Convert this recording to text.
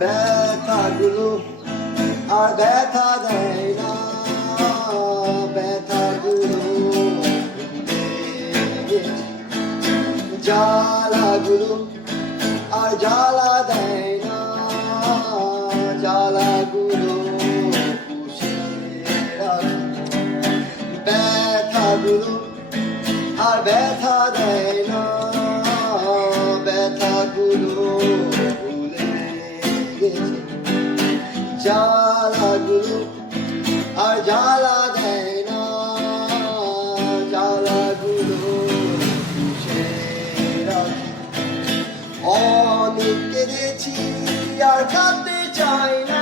ব্যথাগুলো আর ব্যথা দেয় না, ব্যথাগুলো জ্বালাগুলো আর জ্বালা দেয় না, জ্বালাগুলো পুষে রাখে। ব্যথাগুলো আর ব্যথা দেয় না, ব্যথাগুলো ভুলে গেছে। জ্বালাগুলো আর জ্বালা দেয় না, জ্বালাগুলো পুষে রাখে। অনেক কেঁদেছি আর কাঁদতে চাই না,